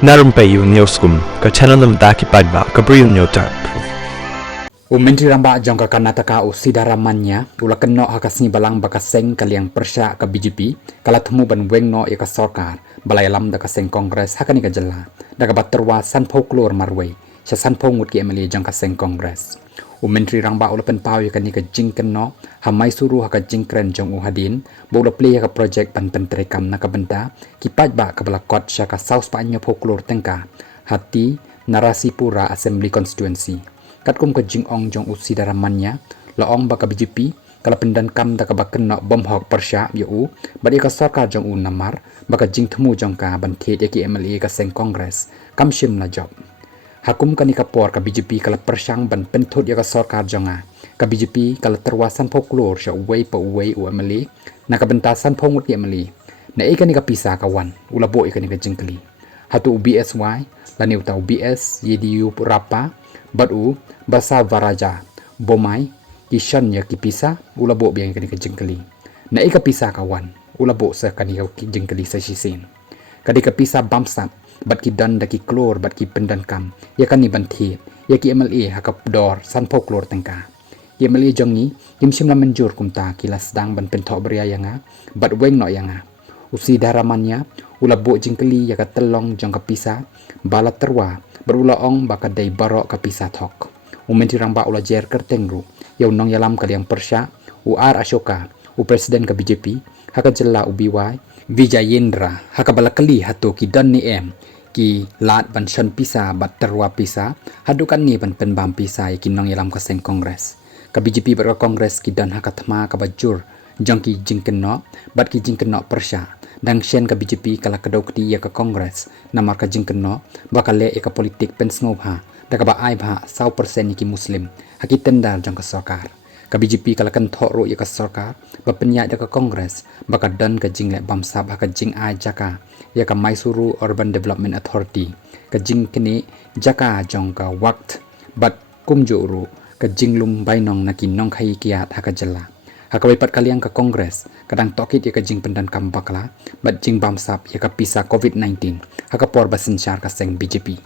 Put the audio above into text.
Na Rympei U ka channel nabynta ki paidbah ka Bri U Hynñiewtrep. Menteri ramba jong ka Karnataka sidaramannya ula kenno haka sni balang bakaseng kaliang persya ka BJP kala temu ban wengno ya ka sorkar balai lam da kaseng kongres haka ni ka jela da ka tyrwa sanpho klur marwei sya sanpho ngut ki MLA jong kaseng kongres. Menteri ramba ula pen pau ya ka ni ka jing kenno hamai suru haka jingkren jong hadieñ bola play ka project ban pentrekam na ka benda ki paidbah ka balakot sya ka saus pa anyo klur tengka hati Narasipura Assembly Constituency. Katkum ke jing ong jong usi daramannya laong baka BJP kala pendan kam da ka baken no bom hok persya u badi ka sorkar jong u namar baka jing temu jong ka ban the ki MLA ka seng kongres kam shim la job hakum ka ni ka por ka BJP kala persyang ban penthut ya ka sorkar jonga ka BJP kala terwasan folklor sya uwei pa uwei u MLA na ka bentasan pongut ki MLA na ika ni ka pisa kawan ulabo ika ni ka jingkli hatu BSY lani utau BS YDU rapa batu basa varaja bomai Kyrshan ya kipisa ulabo biang kani kejengkeli na ika pisa kawan ulabo sa kani kejengkeli sa sisin kadi kapisa bamsat bat ki dan daki klur bat ki pendan kam ya kani banthi ya ki MLA haka dor sanpho klur tengka ya MLA jongi kimsim la menjur kumta kilas dang ban penthok beria yanga bat weng no yanga usi daramannya ulabo jengkeli ya ka telong jong kapisa bala tyrwa berula ong baka dai baroh kapisa thok umenti ramba ula jer kyrteng ru yau nong yalam kaliang persya ar ashoka presiden ka BJP haka jella BY Vijayendra haka balakali hatu ki dan ni ki lat ban shan pisa bat tyrwa pisa hadukan ni ban penbam pisa ki nong yalam ka seng kongres ka BJP ber kongres ki dan haka thma ka bajur jong ki jingkenno bat ki jingkenno persya dang shen ka BJP kala kadau kti ya ka kongres namar ka jingkenno bakale ya ka politik pensngobha da ka ba ai bha 100% ki muslim haki tendal jong ka sorkar ka BJP kala kan thok ro ya ka sorkar ba penya da ka kongres baka dan ka jingle bamsa ba ka jing ai jaka ya ka Mysuru Urban Development Authority ka jing kini jaka jong ka wakt bat kumjo ro ka jinglum bainong na kinong khai kiat haka jela haka wipat kaliang ka kongres kadang tokit ya ka jing pendan kam bakla bat jing bamsap ya ka pisa COVID-19 haka por basensyar ka seng BJP